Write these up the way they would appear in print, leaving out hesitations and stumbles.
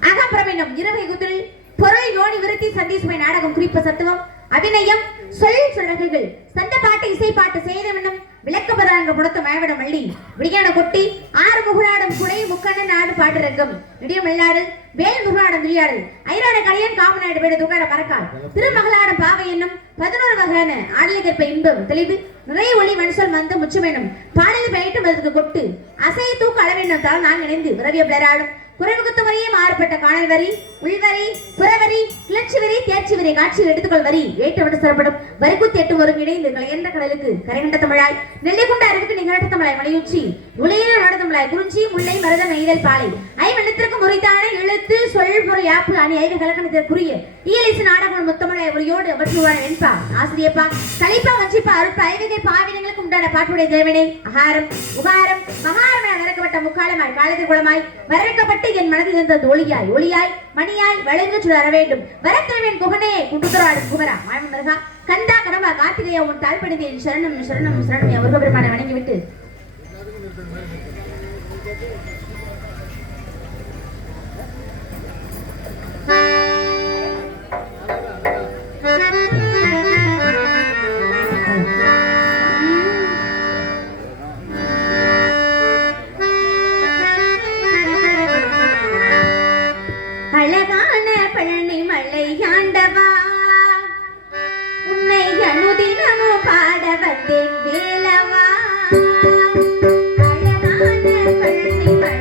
அகம்பரம் என்னும் இருவகை குதிரில் பொருள் யோனி விருத்தி சந்தி சுமை நாடகம் குறிப்பு சத்துவம் அபிநயம் சொல் சுழகுகள் சந்த பாட்டு இசை பாட்டு செய்தம் என்னும் விளக்கப்பதாங்க புடத்த மயவிட மல்லி விடியான கொட்டி ஆறு முகுநாடம் குடை முக்கண்ண நாடு பாட்டு ரங்கம் இடியம் வெள்ளாடு வேல் முகுநாடம் விளையாடல் ஐராட கலையன் காமநாடு பேடு துகாட மறக்கால் திருமகளாடம் பாவை என்னும் 11 வகையான ஆடலுக்கேற்ப இன்பம் தெளிவு நிறைய ஒளி மனுஷல் மந்த முச்சமெனும் பாடல் பெயட்டும் அதற்கு கொட்டு அசைய தூக்க அளவென்னும் தால் நான் இணைந்து விரவிய பிளராடும் குறைவுகுத்து வரியே மாறுபட்ட காணல் வரி உள்வரி புறவரி கிளர்ச்சி வரி தேர்ச்சி வரி காட்சியில் எடுத்துக்கொள் வரி வேட்டவண்டு சிறப்படும் வரிக்குத்தி எட்டு வரும் இணைந்து கலையென்ற கடலுக்கு கரைகண்ட தமிழாய் நெல்லை கொண்ட அறிவுக்கு நிகழ்த்த தமிழாய் மலையுச்சி உலகில நாட தமிழாய் குறிஞ்சி முல்லை மருதம் நெய்தல் பாலை ஐமண்டத்திற்கு முறைத்தான எழுத்து சொல் பொறை யாப்பு அணி ஐவு கலக்கணத்திற்குரிய இயலிசு நாடகம் முத்தமிழாய் உரையோடு அவற்றுவான வெண்பா ஆசிரியப்பா கலைப்பா வஞ்சிப்பா அருட்பா ஐவகை பாவினங்களுக்கு உண்டான பாட்டுடைய தேவனை அகாரம் உகாரம் மகாரம் என விளக்கப்பட்ட முக்காலமாய் காலத்தில் குளமாய் வரவேற்கப்பட்டு என் மனதில் இருந்த ஒளியாய் ஒளியாய் மணியாய் வழங்க சுடர வேண்டும் வரத்திரவேன் குகனே குண்டுதராடு குமரா மாயமர்கா கந்தா கடம்பா கார்த்திகையா உன் தாழ்படுதேன் சரணம் சரணம் சரணம் அவர்கள் பெருமானை வணங்கிவிட்டு அழகான பழனி மலை ஆண்டவா உன்னை அனுதினமும் பாட வந்தேன் வேலவா அழகான பழனி மலை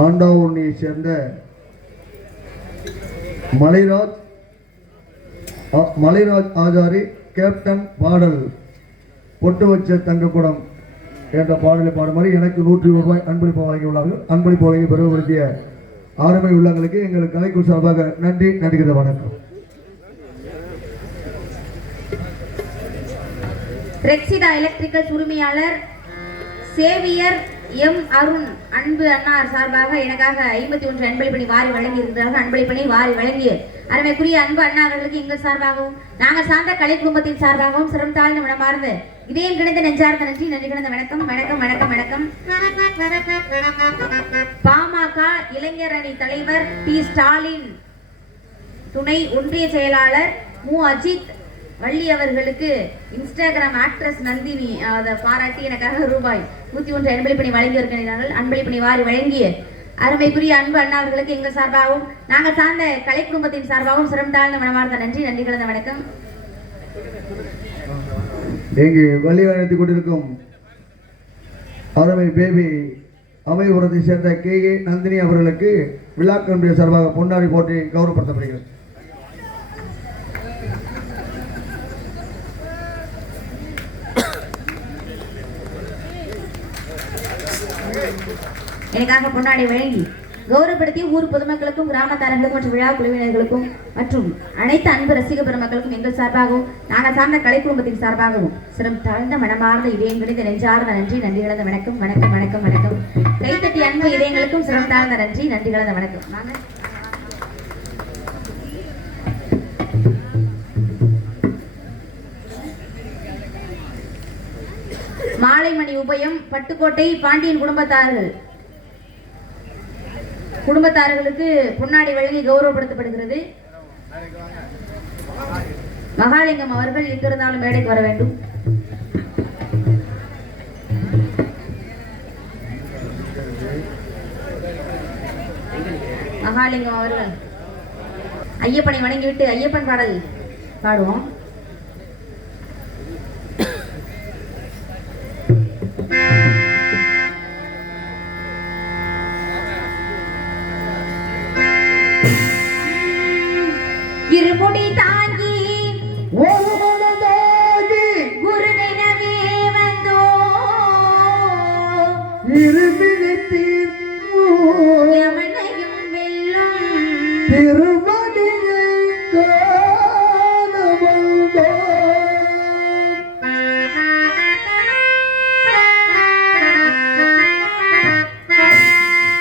ஆண்டாவூரியை சேர்ந்த மலைராஜ் ஆச்சாரி கேப்டன் பாடல் பொட்டு வச்ச தங்கக்குடம் என்ற பாடலை பாடுமாறு எனக்கு 100 ரூபாய் அன்பளிப்பு வழங்கியுள்ளார்கள். அன்பளிப்பு வழங்கி பெருமைப்படுத்திய ஆறுமை உள்ளங்களுக்கு எங்கள் கலைக்குழு சார்பாக நன்றி நடிகிற வணக்கம். ரெக்ஸிதா எலக்ட்ரிக்கல் உரிமையாளர் சேவியர் எம் அருண் அன்பு அண்ணார் சார்பாக எனக்காக 51 அன்பளிப்பணி வாரி வழங்கி இருக்கிறார்கள். அன்பளிப்பணி வாரி வழங்கிய அருமைக்குரிய அன்பு அண்ணா அவர்களுக்கு எங்கள் சார்பாகவும் நாங்கள் சார்ந்த கலை குடும்பத்தின் சார்பாகவும் சிறம் தாழ்ந்த மனமார்ந்த இதயம் கிடைந்த நெஞ்சார்ந்த நன்றி நன்றி கிடந்த வணக்கம் வணக்கம் வணக்கம் வணக்கம். பாமக இளைஞர் அணி தலைவர் டி ஸ்டாலின் துணை ஒன்றிய செயலாளர் மு அஜித் வள்ளி அவர்களுக்கு இன்ஸ்டாகிராம் ஆக்ட்ரஸ் நந்தினி அதை பாராட்டி எனக்காக ரூபாய் 101 அன்பளிப்பணி வழங்கி வருகிறார்கள். அன்பளிப்பணி வாரி வழங்கிய அருமைக்குரிய அன்பு அண்ணா அவர்களுக்கு எங்கள் சார்பாகவும் நாங்கள் சார்ந்த கலை குடும்பத்தின் சார்பாகவும் சிறம் தாழ்ந்த மனமார்ந்த நன்றி நன்றி கலந்த வணக்கம். இங்கு வழி அழைத்து கொண்டிருக்கும் அருமை பேபி அமைவுரத்தை சேர்ந்த KA நந்தினி அவர்களுக்கு விழாக்கனுடைய சார்பாக பொன்னாடி போட்டி கௌரவப்படுத்தப்படுகிறது. எனக்காக பொன்னாடி வழங்கி கௌரவப்படுத்தி ஊர் பொதுமக்களுக்கும் கிராமத்தாரர்களுக்கும் மற்றும் விழா குழுவினர்களுக்கும் மற்றும் அனைத்து அன்பு ரசிக பெருமக்களுக்கும் எங்கள் சார்பாகவும் நாங்கள் சார்ந்த கலை குடும்பத்தின் சார்பாகவும் சிறம் தாழ்ந்த மனமார்ந்த இதயம் கிடைத்த நெஞ்சார்ந்த நன்றி நன்றி கலந்த வணக்கம் வணக்கம் வணக்கம் வணக்கம். கைத்தட்டி அன்பு இதயங்களுக்கும் சிறம் தாழ்ந்த நன்றி நன்றி கலந்த வணக்கம். மாலைமணி உபயம் பட்டுக்கோட்டை பாண்டியன் குடும்பத்தார்களுக்கு பொன்னாடி வழங்கி கௌரவப்படுத்தப்படுகிறது. மகாலிங்கம் அவர்கள் எங்கிருந்தாலும் மேடைக்கு வர வேண்டும். மகாலிங்கம் அவர்கள் ஐயப்பனை வணங்கிவிட்டு ஐயப்பன் பாடல் பாடுவோம். இருமுடி தாங்கி குருவினவே வந்தோ யமனையும் வெல்லும் திருமணியை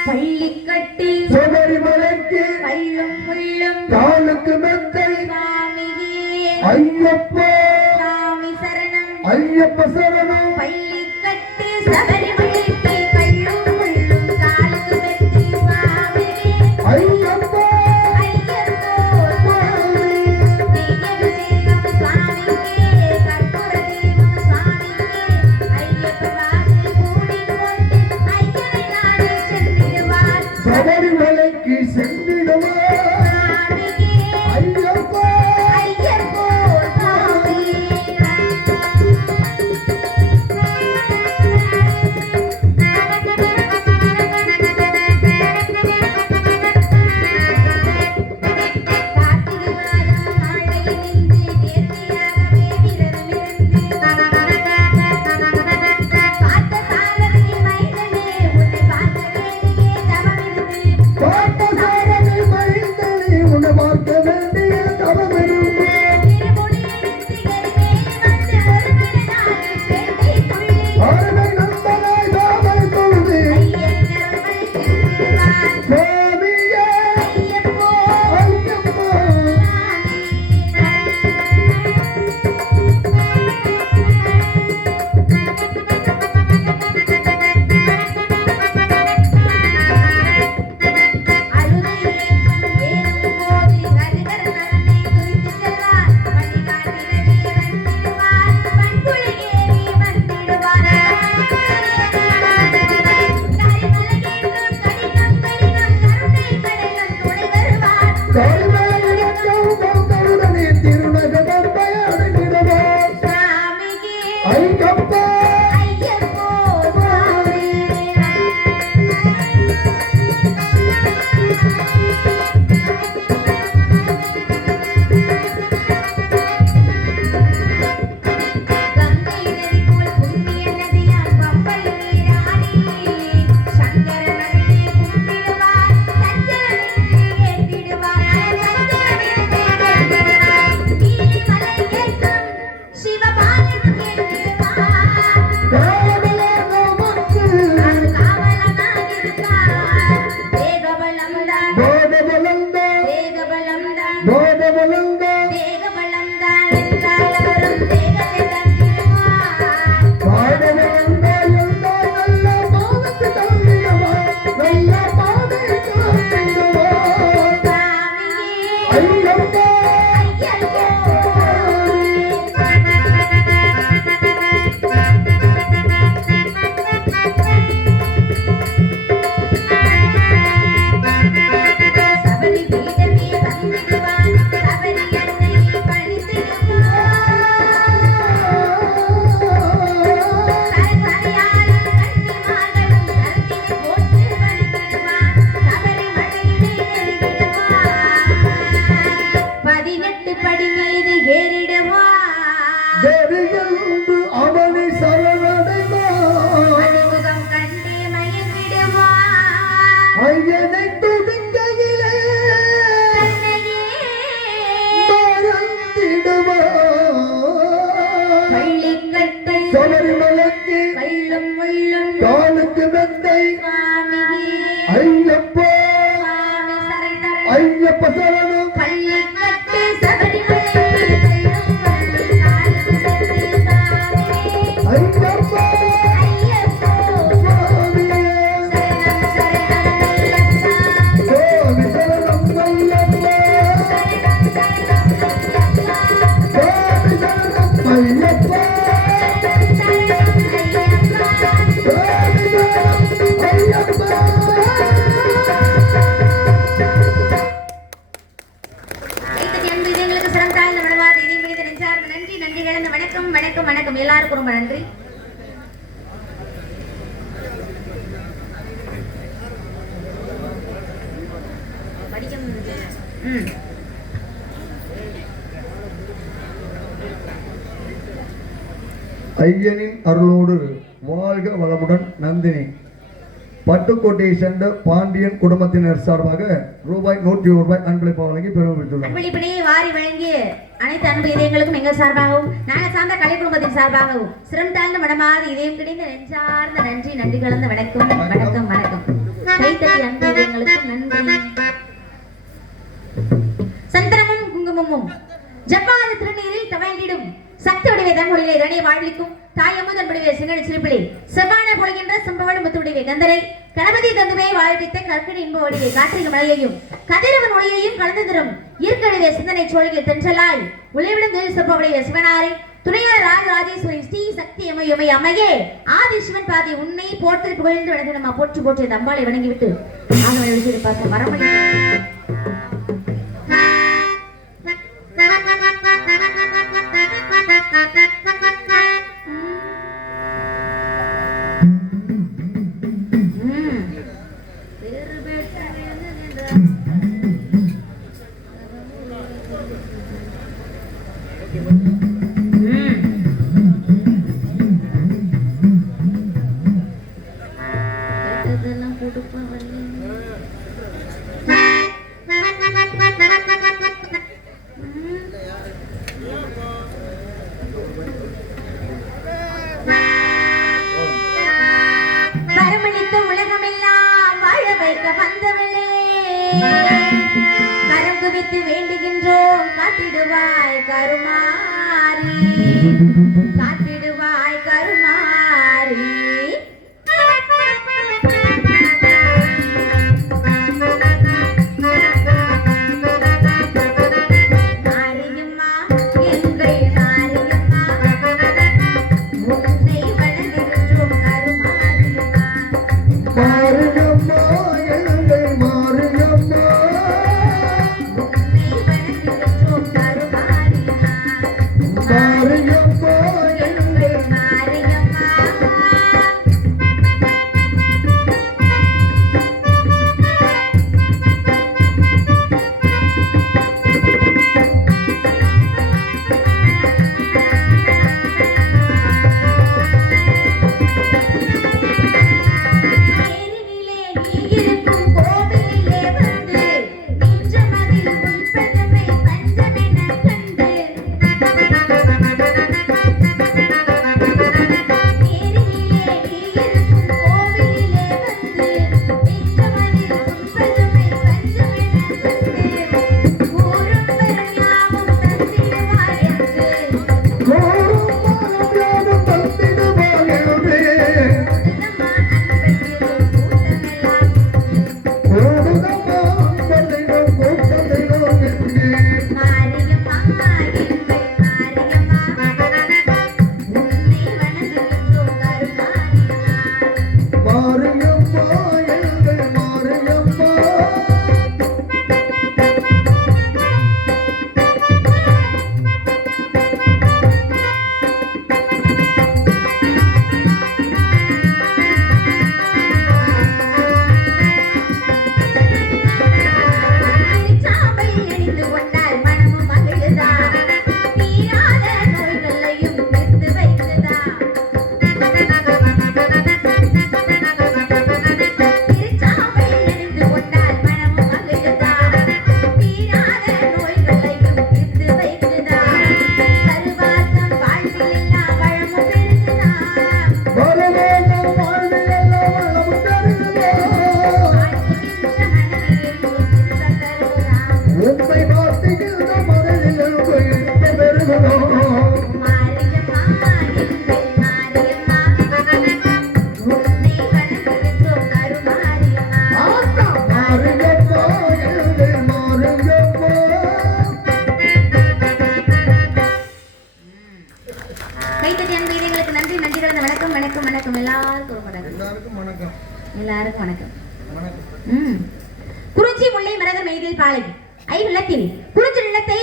பள்ளிக்கட்டி சபரிமலைக்கு கள்ளும் முள்ளும் காலுக்கு மெத்தை சுவாமியே ஐயப்பா சாமி சரணம் ஐயப்ப சரணம். பள்ளிக்கட்டி சபரிமலைக்கு கள்ளும் முள்ளும் காலுக்கு மெத்தை சுவாமியே ஐயப்பா ஐயப்போ சுவாமி நெய்யபிஷேகம் சுவாமியே கற்பூர தீபம் சுவாமியே ஐயப்ப வாசல் கூடிக்கொண்டு ஐயனை நாடி சென்றிடுவார் சபரிமலைக்கு சென்றிடுவார் ஐயப்போ ஐயப்போ சுவாமி. சொல்லும் உள்ளும் காலுக்கு மெத்தை சுவாமியே ஐயப்போ சுவாமி சரணம் ஐயப்ப சரணம் பள்ளிக்கட்டு சபரிமலை வெல்லும் காலுக்கு மெத்தை சுவாமியே ஐயப்போ ஐயப்போ சுவாமியே சரணம் சரணம் ஐயப்பா சுவாமி சரணம் ஐயப்போ சுவாமி சரணம் ஐயப்போ வணக்கம் எல்லாருக்கும் ரொம்ப நன்றி. ஐயனின் அருளோடு வாழ்க வளமுடன் நந்தினி பட்டுக்கோட்டையை சேர்ந்த பாண்டியன் குடும்பத்தினர் சார்பாக ரூபாய் 101 அன்பளிப்பு வழங்கி பெருமை பெற்றுள்ளார். அன்பளிப்பினை வாரி வழங்கிய அனைத்து அன்பு இதயங்களுக்கும் எங்கள் சார்பாகவும் நாங்கள் சார்ந்த கலை குடும்பத்தின் சார்பாகவும் சிரம் தாழ்ந்த மனமாத இதயம் கிடைந்த நெஞ்சார்ந்த நன்றி நன்றி கலந்த வணக்கம் வணக்கம் வணக்கம். கைத்தட்டி அன்பு இதயங்களுக்கும் நன்றி. சந்தனமும் குங்குமமும் ஜப்பாத திருநீரில் தவழ்ந்திடும் சக்தி வடிவை தன்மொழியிலே தனிய வாழ்விக்கும் தாயமுதன் முடிவே சிங்கடி சிரிப்பிலே செவ்வான பொழிகின்ற செம்பவள முத்து வடிவே கந்தரை கணபதி தந்துவே வாழ்வித்த கற்கடி இன்ப வடிவே காற்றின் மலையையும் கதிரவன் ஒளியையும் கலந்து தரும் ஈர்க்கழிவே சிந்தனை சோழிகள் தென்றலாய் உழைவிடும் தொழில் சொப்ப வடிவே சிவனாரை துணையாளர் ராஜராஜேஸ்வரி ஸ்ரீ சக்தி எமையுமை அம்மையே ஆதி சிவன் பாதி உன்னை போற்றி புகழ்ந்து வணங்கி நம்ம போற்றி போற்றி தம்பாளை வணங்கிவிட்டு ஆகவே எழுதி பார்க்க வரமணி கரம் குவித்து வேண்டுகின்றோம் காத்திடுவாய் கருமாரி காத்திடுவாய் கருமாரி மாரியம்மா எங்கள் மாரியம்மா உன்னை வணங்குகின்றோம் கருமாரியம்மா மாரியம்மா எங்கள் மாரியம்மா உன்னை வணங்குகின்றோம் கருமாரியம்மா மாரியம்மா எங்கள் மாரியம்மா தேரினிலே வணக்கம். எல்லாருக்கும் வணக்கம். எல்லாருக்கும் வணக்கம். வணக்கம். குறிஞ்சி முல்லை மரகத மெய்தில் பாலை ஐநிலத்தில் குறிஞ்சி நிலத்தை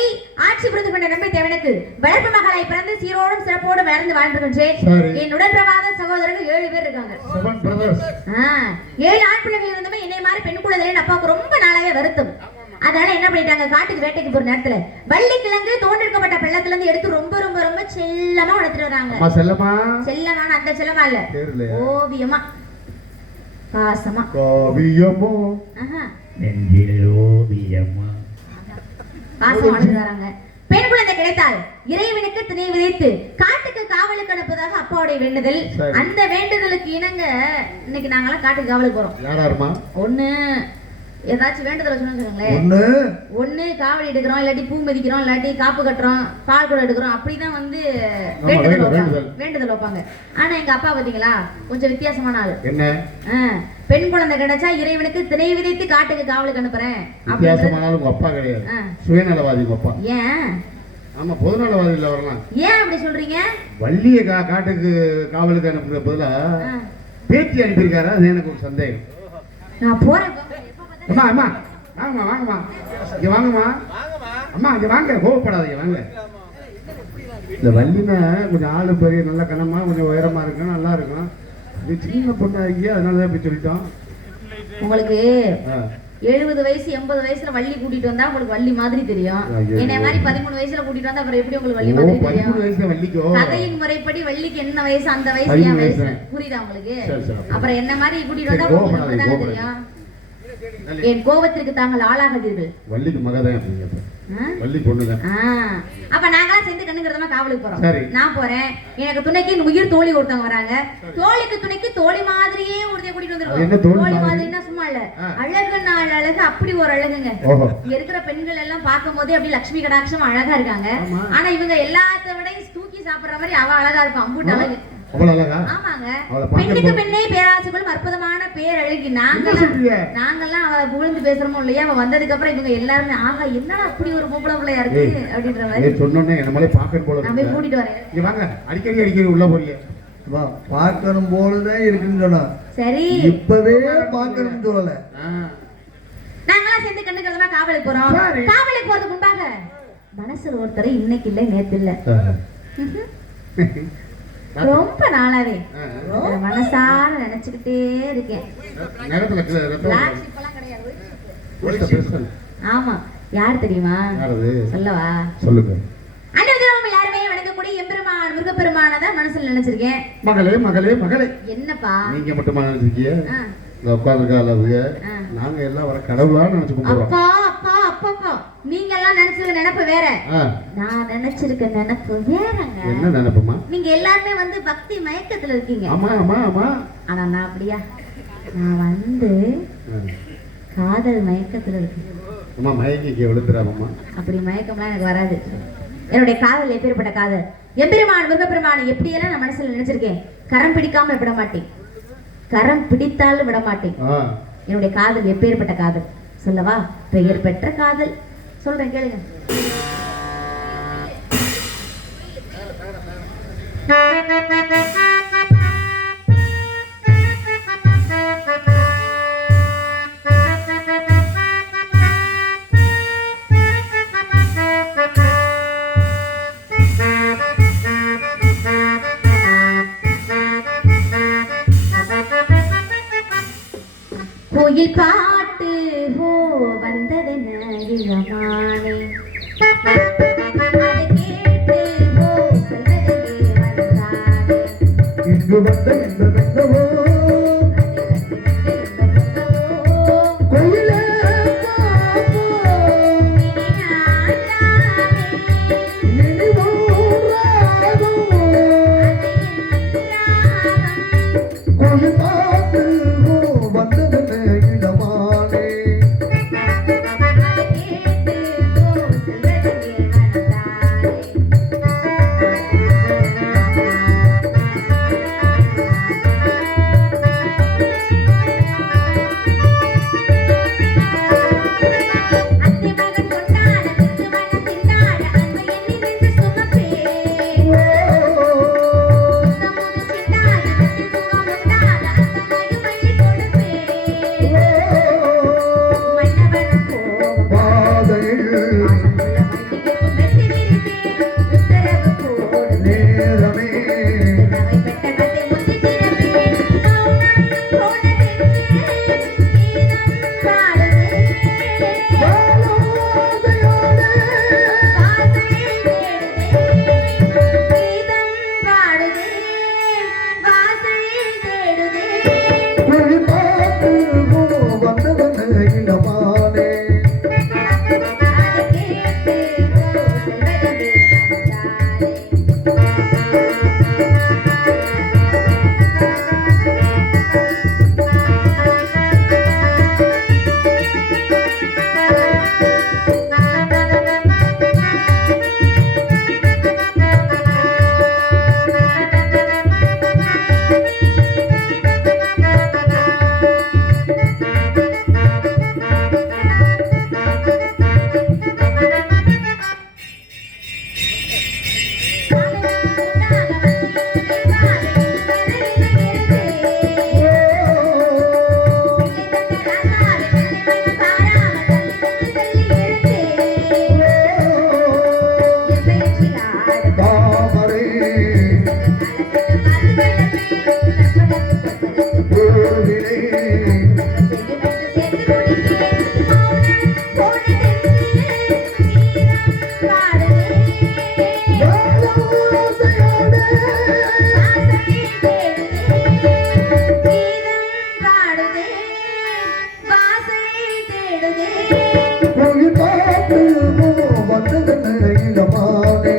ஆட்சி புரிந்து கொண்ட நம்பி தேவனுக்கு வளர்ப்பு மகளை பிறந்து சீரோடும் சிறப்போடும் வளர்ந்து வாழ்ந்துகின்றேன். என் உடன் பிரபாத சகோதரர்கள் 7 பேர் இருக்காங்க. 7 ஆண் பிள்ளைகள் இருந்துமே என்னை மாதிரி பெண் குழந்தைகள் அப்பாவுக்கு ரொம்ப நாளாவே வருத்தம். அதனால என்ன பண்ணிட்டாங்க, காட்டுக்கு வேட்டைக்கு போற நேரத்துல வள்ளி கிழங்கு தோண்டிருக்கப்பட்ட பள்ளத்துல இருந்து எடுத்து ரொம்ப ரொம்ப ரொம்ப செல்லமா வளர்த்துட்டு வராங்க. செல்லமான அந்த செல்லமா இல்ல, ஓவியமா பாசமா ஓவியமோ ஓவியமா பாசம் வளர்த்து வராங்க. பெண் குழந்தை கிடைத்தால் இறைவனுக்கு திணை விதைத்து காட்டுக்கு காவலுக்கு அனுப்புவதாக அப்பாவுடைய வேண்டுதல். அந்த வேண்டுதலுக்கு இணங்க இன்னைக்கு நாங்கெல்லாம் காட்டுக்கு காவலுக்கு போறோம். ஒண்ணு ஏதாச்சும் வேண்டுதல சொன்னீங்களேன், ஒண்ணு காவடி எடுக்கிறோம், இல்லாட்டி பூ மிதிக்கிறோம், இல்லாட்டி காப்பு கட்டுறோம், பால் கூட எடுக்கிறோம். அப்படிதான் வந்து வேண்டுதல் வைப்பாங்க. ஆனா எங்க அப்பா பாத்தீங்களா கொஞ்சம் வித்தியாசமான ஆளு. என்ன பெண் குழந்தை கிடைச்சா இறைவனுக்கு திணை விதைத்து காட்டுக்கு காவலுக்கு அனுப்புறேன். வித்தியாசமான அப்பா கிடையாது, சுயநலவாதி அப்பா. ஏன்? ஆமா, பொதுநலவாதியில வரலாம். ஏன் அப்படி சொல்றீங்க? வள்ளிய காட்டுக்கு காவலுக்கு அனுப்புற பதிலா பேத்தி அனுப்பியிருக்காரு. அது எனக்கு ஒரு சந்தேகம். நான் போறேன். அம்மா அம்மா வாங்கம்மா, வாங்கம்மா, இங்க வாங்கம்மா, அம்மா இங்க வாங்க, கோவப்படாதீங்க, வாங்க. இந்த வள்ளினா கொஞ்சம் ஆளு பெரிய நல்ல கனமா கொஞ்சம் உயரமா இருக்கும், நல்லா இருக்கும். இது சின்ன பொண்ணா இருக்கீங்க, அதனாலதான் இப்படி சொல்லிட்டோம். உங்களுக்கு 70 வயசு 80 வயசுல வள்ளி கூட்டிட்டு வந்தா உங்களுக்கு வள்ளி மாதிரி தெரியும். என்ன மாதிரி 13 வயசுல கூட்டிட்டு வந்தா அப்புறம் எப்படி உங்களுக்கு வள்ளி மாதிரி தெரியும்? 13 வயசுல வள்ளிக்கோ கதையின் முறைப்படி வள்ளிக்கு என்ன வயசு அந்த வயசு என் வயசு புரியுதா உங்களுக்கு? அப்புறம் என்ன மாதிரி கூட்டிட்டு வந்தா உங்களுக்கு தெரியும். என் கோபத்திற்கு தாங்கள் ஆளாகாதீர்கள். வள்ளிக்கு மகதான் வள்ளி பொண்ணுதான். அப்ப நாங்களாம் சேர்ந்து கண்ணுங்கிறதமா காவலுக்கு போறோம். நான் போறேன், எனக்கு துணைக்கு உயிர் தோழி ஒருத்தவங்க வராங்க. தோழிக்கு துணைக்கு தோழி மாதிரியே ஒருத்தைய கூட்டிட்டு வந்துருக்கோம். தோழி மாதிரின்னா சும்மா இல்ல, அழகு நாள் அழகு, அப்படி ஒரு அழகுங்க. இங்க இருக்கிற பெண்கள் எல்லாம் பார்க்கும் போதே அப்படி லட்சுமி கடாட்சம் அழகா இருக்காங்க. ஆனா இவங்க எல்லாத்த விட தூக்கி சாப்பிடுற மாதிரி அவ அழகா இருக்கும். அம்பூட்டு அழகு. ஆமாங்க, பெண்ணுக்கு பெண்ணே பேராசைகளும் அற்புதமான பேரழகி. நாங்கெல்லாம் அவ புகழ்ந்து பேசுறோமோ இல்லையா, அவ வந்ததுக்கு அப்புறம் இவங்க எல்லாருமே ஆகா என்னடா அப்படி ஒரு பொம்பளை பிள்ளையா இருக்கு அப்படின்ற மாதிரி சொன்னோன்னே நம்மளே பார்க்கணும் போல. நான் போய் கூட்டிட்டு வரேன். இங்க வாங்க, அடிக்கடி உள்ள போறீங்க. வா, பார்க்கணும் போலதான் இருக்குன்னு சொன்னா சரி, இப்பவே பார்க்கணும் சொல்லல. நாங்கெல்லாம் சேர்ந்து கண்ணுக்கிறதா காவலுக்கு போறோம். காவலுக்கு போறதுக்கு முன்பாக மனசுல ஒருத்தரை இன்னைக்கு இல்ல நேத்து இல்ல ரொம்ப நாளாவே மனசார நினைச்சுக்கிட்டே இருக்கேன். ஆமா, யார் தெரியுமா? சொல்லவா? சொல்லுங்க. அனைவரும் எல்லாருமே வணங்கக்கூடிய எம்பெருமான் முருகப்பெருமானதான் மனசுல நினைச்சிருக்கேன். மகளே மகளே மகளே. என்னப்பா நீங்க மட்டுமா நினைச்சிருக்கீங்க? உட்கார்ந்துருக்க நாங்க எல்லாம் வர கடவுளா நினைச்சு கும்பிடுறோம். அப்பா அப்பா அப்பா, நீங்க எல்லாம் நினைச்சிருக்க நினைப்பு வேற, நான் நினைச்சிருக்க நினைப்பு வேறங்க. என்ன நினைப்புமா? நீங்க எல்லாருமே வந்து பக்தி மயக்கத்துல இருக்கீங்க. ஆமா ஆமா ஆமா. ஆனா நான் அப்படியா? நான் வந்து காதல் மயக்கத்துல இருக்கேன். அம்மா மயக்கிக்க விழுந்துறாமம்மா. அப்படி மயக்கம்லாம் எனக்கு வராது. என்னுடைய காதல் எப்பேற்பட்ட காதல், எம்பெருமான் முருகப்பெருமானை எப்படியெல்லாம் நான் மனசுல நினைச்சிருக்கேன். கரம் பிடிக்காம விட மாட்டேன், கரம் பிடித்தாலும் விட மாட்டேன். என்னுடைய காதல் எப்பேற்பட்ட காதல் சொல்லவா? பெயர் பெற்ற காதல் சொல்றேன், கேளுங்க. கோயில் பாட்டு ஹோ வந்ததென்ன இளமானே, அதை கேட்டு ஹோ செல்வதையே வந்தானே, இங்கு வந்த என்னவோ கோயிலே போகிறேன் செய்யுமென்று சேர்த்து முடிக்கிறேன். மௌனம் போனதென்று கீதம் பாடுவேன். ஆசையோடு வாசனை தேடுவேன். கீதம் பாடுவேன். வாசனை தேடுவேன். உயிர் காத்து வந்ததென்ன இளமானே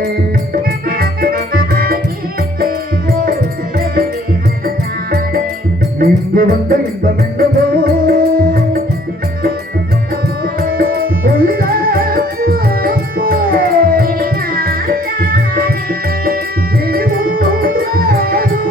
இங்கு வந்த இன்பம் என்னவோ உயிரே அம்மா, இனி மூன்றானோ.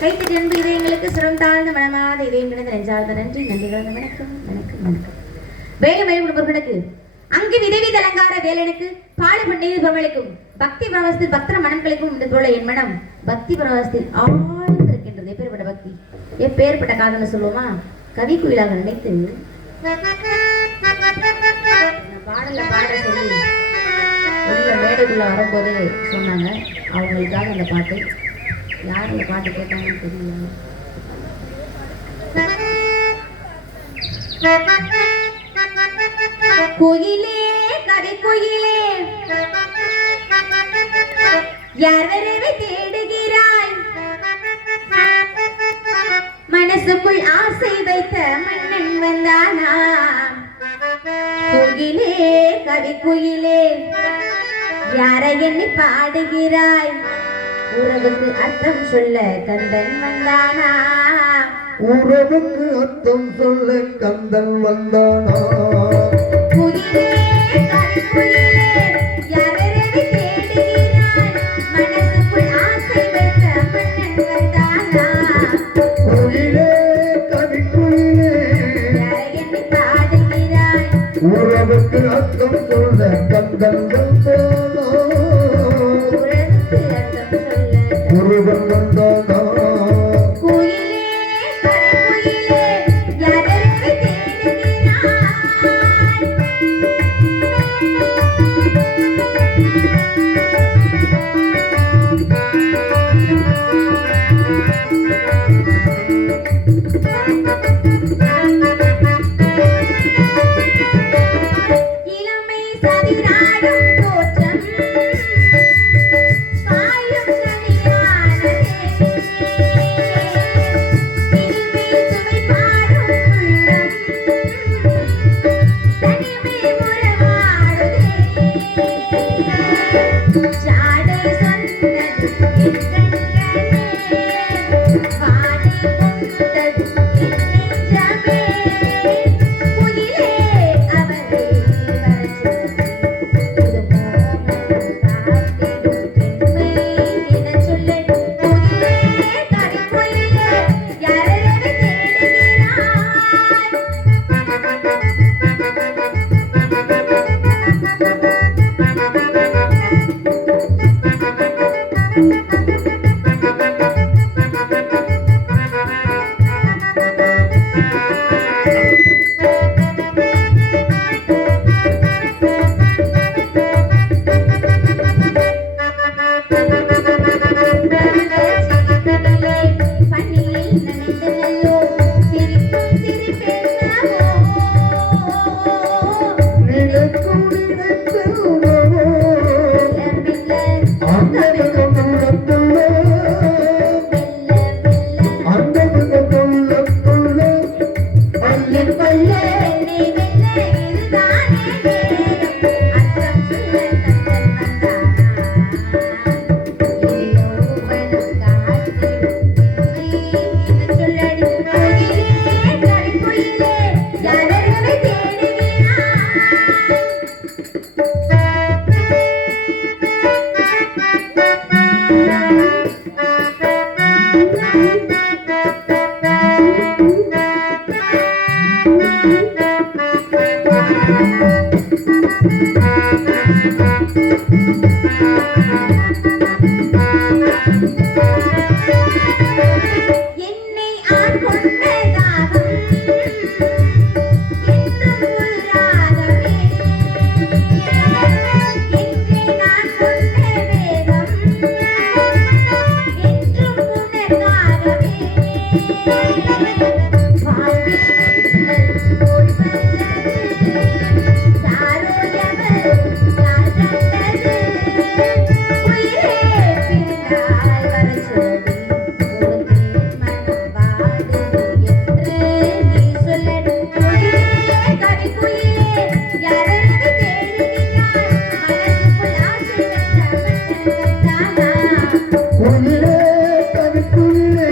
கைத்தட்டி அன்பு இதயங்களுக்கு சிரம் தாழ்ந்த மனமாத இதயம் கிடந்த நெஞ்சார்ந்த நன்றி நன்றி கலந்த வணக்கம் வணக்கம் வணக்கம். வேலை மேலும் கொடுப்பவர்களுக்கு அங்கு விதவித அலங்கார வேலனுக்கு பாடு பண்ணீர் பிரமளுக்கும் பக்தி பிரவாசத்தில் பக்தர மனங்களுக்கும் இந்த போல என் மனம் பக்தி பிரவாசத்தில் ஆழ்ந்திருக்கின்றது. எப்பேற்பட்ட பக்தி, எப்பேற்பட்ட காதல்னு சொல்லுவோமா? கவி குயிலாக நினைத்து பாடல பாட சொல்லி உள்ள மேடைக்குள்ள வரும்போதே சொன்னாங்க. அவங்களுக்காக அந்த பாட்டு யார் இந்த பாட்டு கேட்டாங்கன்னு தெரியல. குயிலே கவி குயிலே யார் வரவை தேடுகிறாய்? மனசுக்குள் ஆசை வைத்த மன்னன் வந்தானா? குயிலே கவி குயிலே யாரை எண்ணி பாடுகிறாய்? உறவுக்கு அர்த்தம் சொல்ல கந்தன் வந்தானா? உறவுக்கு அர்த்தம் சொல்ல கந்தன் வந்தானா? குயிலே கவிக்குயிலே யாரரவி தேடுகிறாய்? மனசுக்குள் ஆசை வைத்த மன்னன் வந்தானா? குயிலே கவிக்குயிலே யாரை எண்ணி பாடுகிறாய்? உறவுக்கு அர்த்தம் சொல்ல கந்தன் வந்தானா? உறவுக்கு அர்த்தம் சொல்ல உருவம் வந்தானா? குயிலே கவிக்குயிலே யாரரவி தேடுகிறாய்? இளமை சதிராடும் தோற்றம் காயும் கனியானதே. இனிமேல் சுவை பாடும் உள்ளம் தனிமை உறவாடுதே. சாடை சொன்னது என் கண்களே, வாடை என்னை ஆட்கொண்ட தாகம் என்றும் உள்ராகவே என்றே நான் கொண்ட வேகம் என்றும் உணர்வாகவே குயிலே கவிக்குயிலே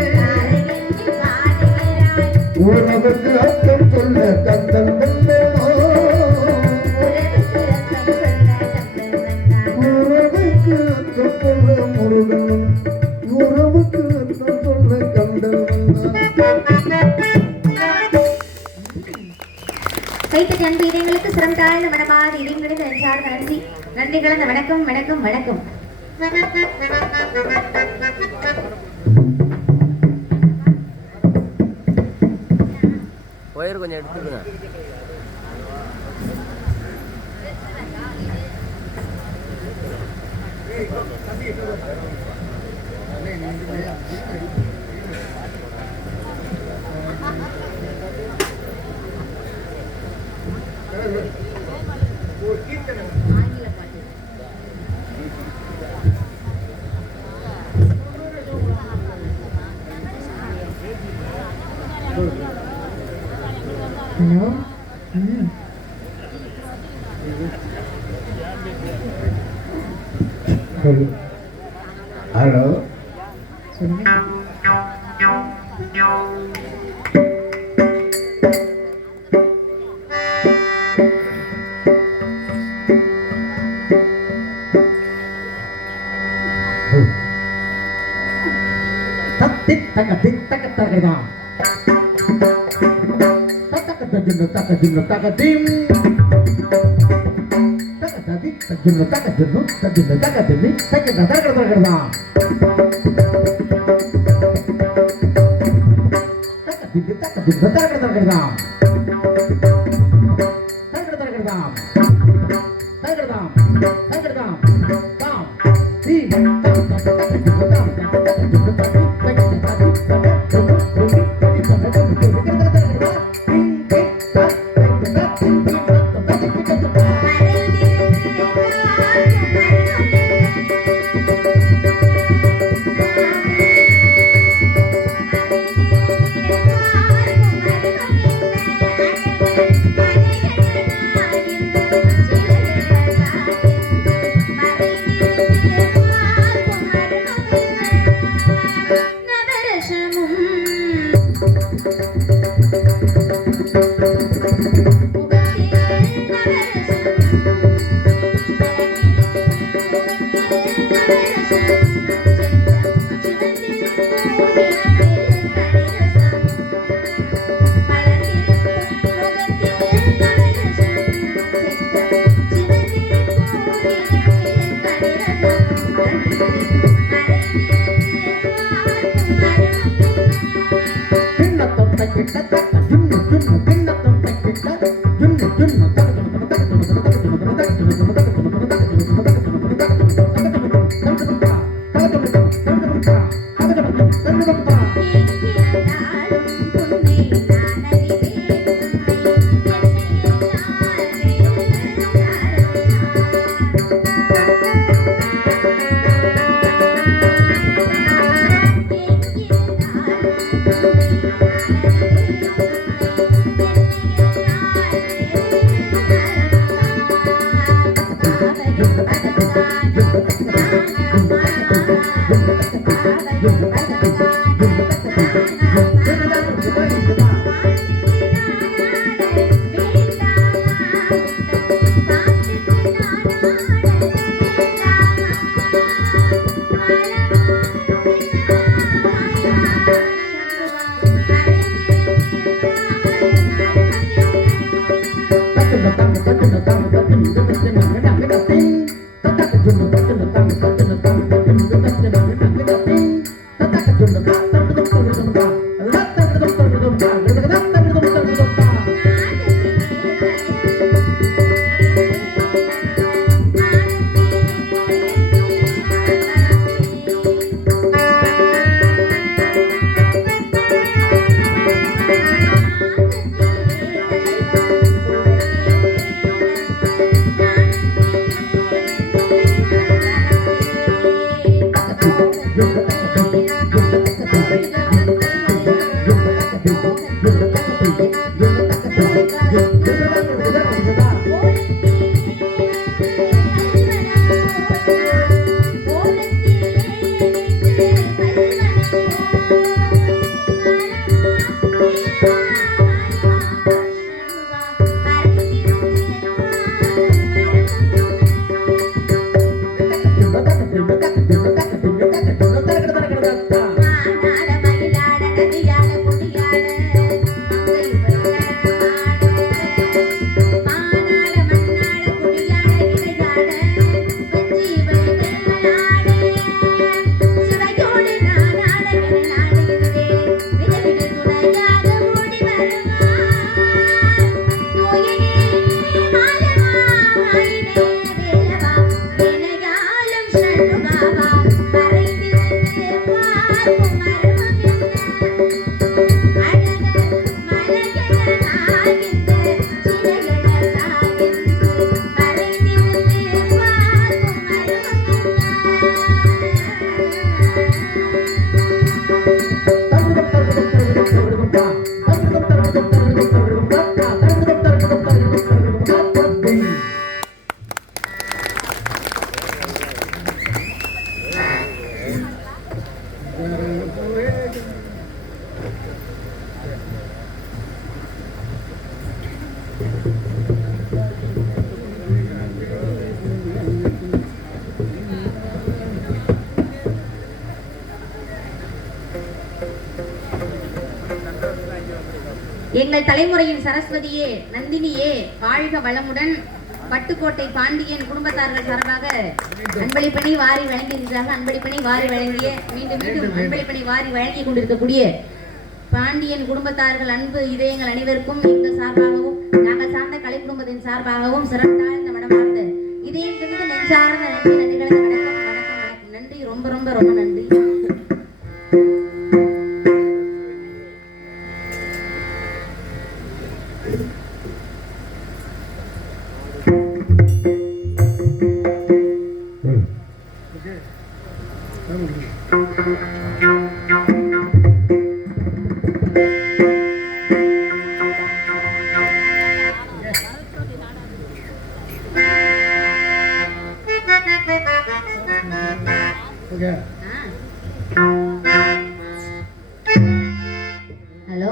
உறவுக்கு அர்த்தம் சொல்ல கந்தன் வந்தேனோ உறவுக்கு அர்த்தம் சொல்ல முருகன் உறவுக்கு அர்த்தம் சொல்ல கந்தன் வந்தான் கைத்தட்டி அன்பு இதயங்களுக்கு சிரம் தாழ்ந்த மனமாதி இதயங்களின் நெஞ்சார்ந்த நன்றி நன்றி கலந்த வணக்கம் வணக்கம் வணக்கம் ஒயர் கொஞ்சம் எடுத்துடுங்க. ஹலோ ஹலோ சொல்லுங்க தகதிம் எங்கள் தலைமுறையின் சரஸ்வதியே, நந்தினியே, வாழ்க வளமுடன். பட்டுக்கோட்டை பாண்டியன் குடும்பத்தார்கள் சார்பாக அன்பளிப்பணி வாரி வழங்கியிருக்கிறார்கள். அன்பளிப்பணி வாரி வழங்கிய மீண்டும் அன்பளிப்பணி வாரி வழங்கி கொண்டிருக்கக்கூடிய பாண்டியன் குடும்பத்தார்கள் அன்பு இதயங்கள் அனைவருக்கும் எங்கள் சார்பாகவும் நாங்கள் சார்ந்த கலை குடும்பத்தின் சார்பாகவும் சிறந்தாழ்ந்த மனமார்ந்த இதயம் கிட்ட நெஞ்சார்ந்த நன்றி நன்றிகளை வணக்கம் வணக்கம் வணக்கம். நன்றி, ரொம்ப ரொம்ப ரொம்ப நன்றி. ஹலோ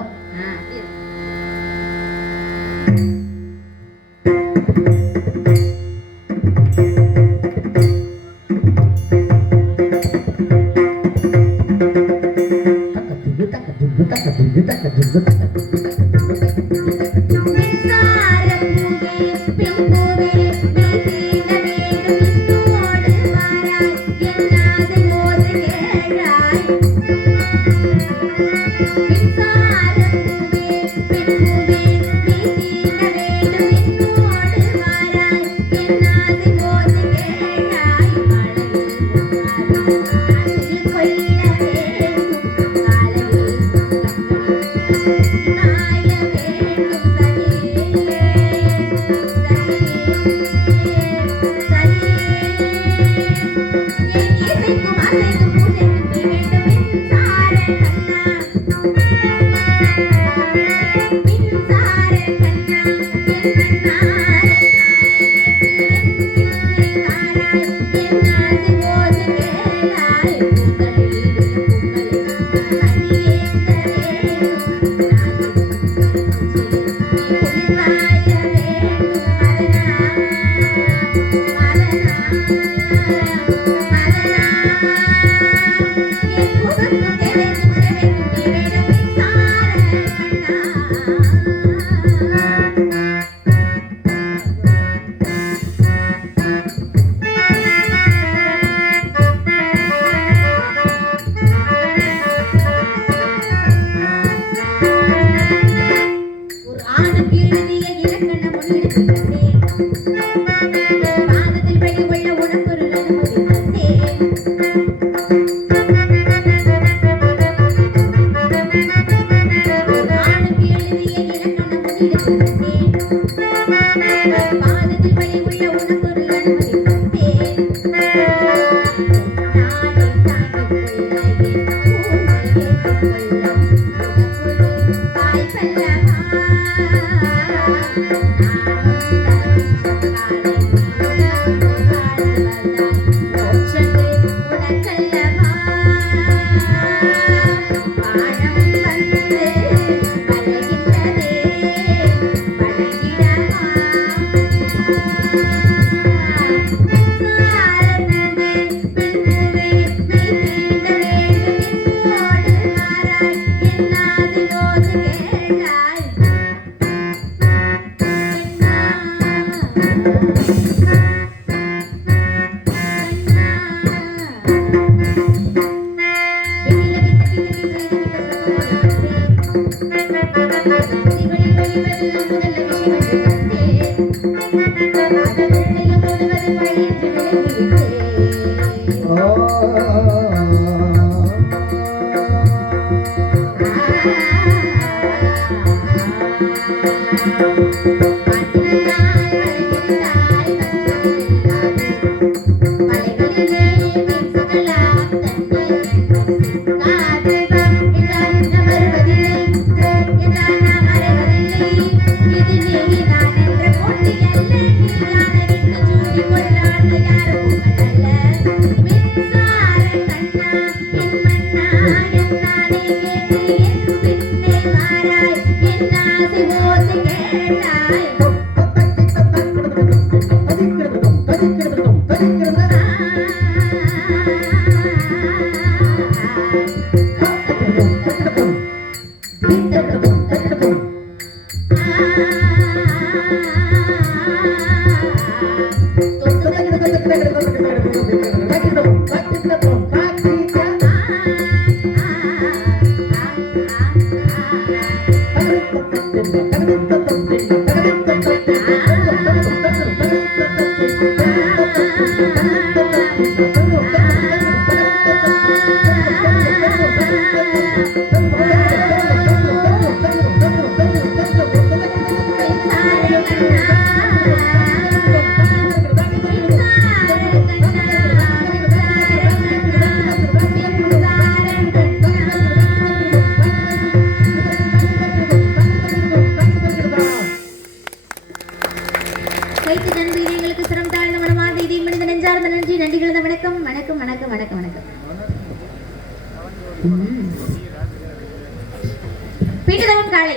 பீட்டதவம் காலை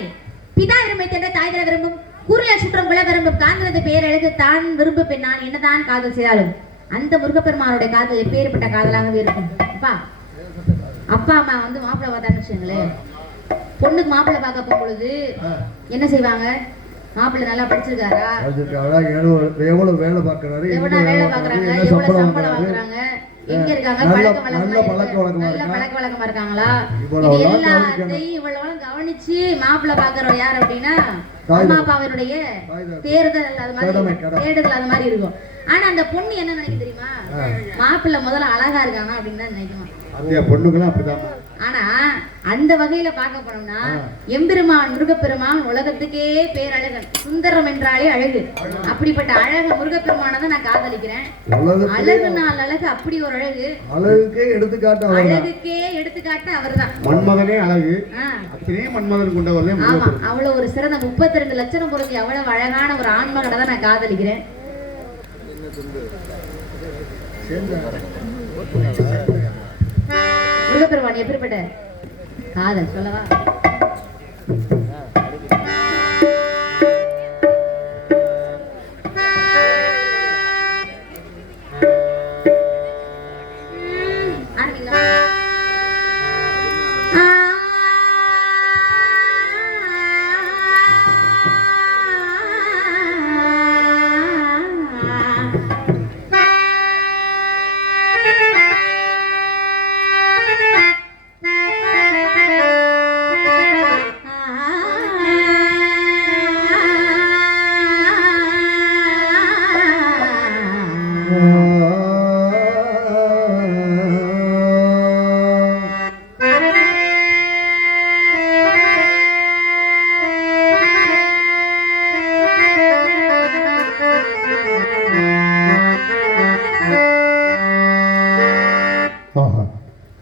பிதா விரும்பை தென்ற தாய் தர விரும்பும் கூறிய சுற்றம் குல விரும்பும் காந்தனது பேரழகு தான் விரும்பு பெண்ணான் என்னதான் காதல் செய்தாலும் அந்த முருகப்பெருமானுடைய காதல் எப்பேற்பட்ட காதலாகவே இருக்கும். அப்பா அம்மா வந்து மாப்பிள்ளை பார்த்தான்னு வச்சுங்களேன், பொண்ணுக்கு மாப்பிள்ளை பார்க்க போகும்பொழுது என்ன செய்வாங்க? மாப்பிள்ளை நல்லா படிச்சிருக்காரா, எவ்வளவு வேலை பார்க்கறாரு, எவ்வளவு வேலை பார்க்கறாங்க, எவ்வளவு சம்பளம் வாங்குறாங்க, எங்க இருக்காங்க, பழக்க வழக்கமா இருக்காங்களா, இது எல்லாத்தையும் இவ்வளவு கவனிச்சு மாப்பிள்ளை பாக்குறோம் யார் அப்படின்னா அம்மா அப்பாவினுடைய தேர்தல், அது மாதிரி தேடுதல் அது மாதிரி இருக்கும். ஆனா அந்த பொண்ணு என்ன நினைக்க தெரியுமா? மாப்பிள்ளை முதல்ல அழகா இருக்கானா அப்படின்னு தான் நினைக்குமா. பொண்ணுங்களும் அப்படிதான். ஆனா அந்த வகையில பார்க்க போனோம்னா எம்பெருமான் முருகப்பெருமான் உலகத்துக்கே பேரழகன், சுந்தரம் என்றாலே அழகு. அப்படிப்பட்ட அழகு முருகப்பெருமானை தான் நான் காதலிக்கிறேன். அழகு நாள் அழகு, அப்படி ஒரு அழகு, அழகுக்கே எடுத்துக்காட்டு அவர்தான். மன்மதனே அழகு, அப்படியே மன்மதன் கொண்டவரே. ஆமா, அவ்வளவு ஒரு சிறந்த 32 லட்சம் பொருந்தி அவ்வளவு அழகான ஒரு ஆண்மகனை தான் நான் காதலிக்கிறேன். முருகப்பெருமான் எப்படிப்பட்ட காதல் சொல்லவா?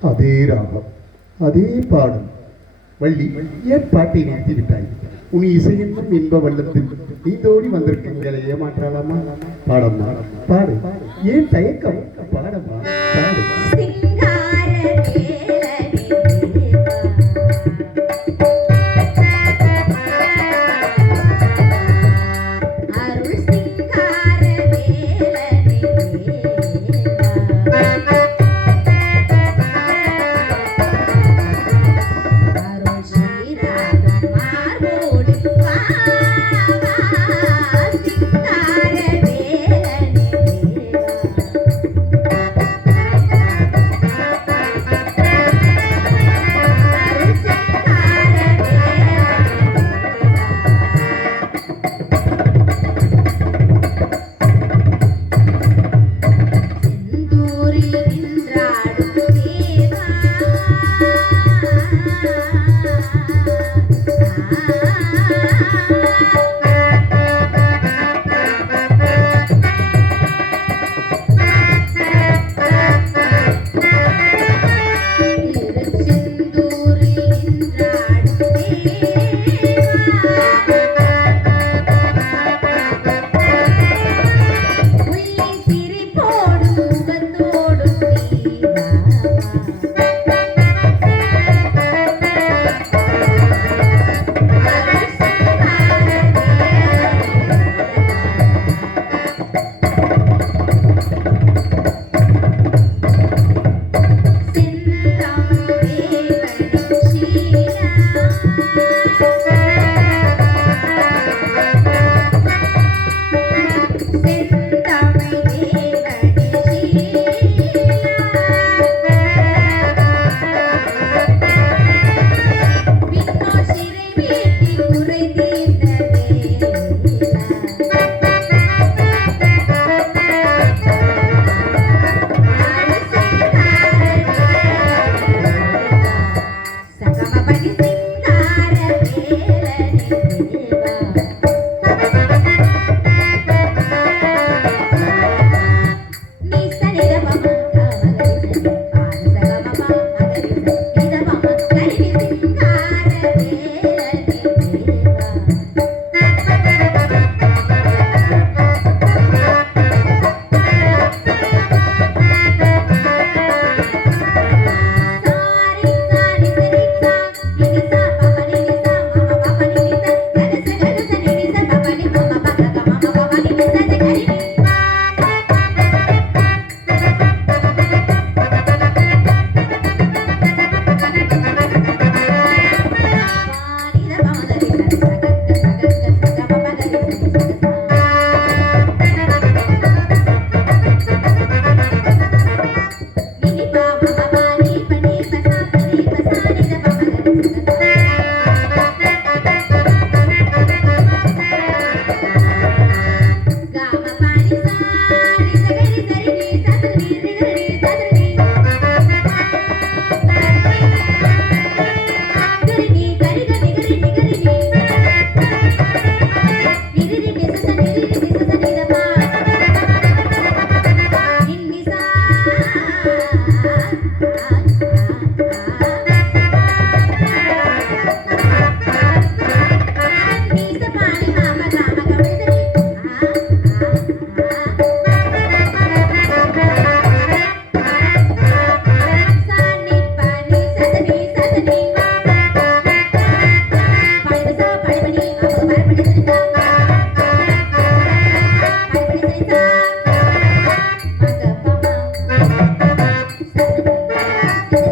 அதே ராகம், அதே பாடல். வள்ளி, ஏன் பாட்டை நிறுத்திவிட்டாய்? உன் இசையென்னும் இன்ப வெள்ளத்தில் நீந்தோடி வந்திருக்கீங்களே, ஏமாற்றலாமா? பாடம்மா, பாடு. ஏன் தயக்கம்? பாடம்மா, பாடு.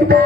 பா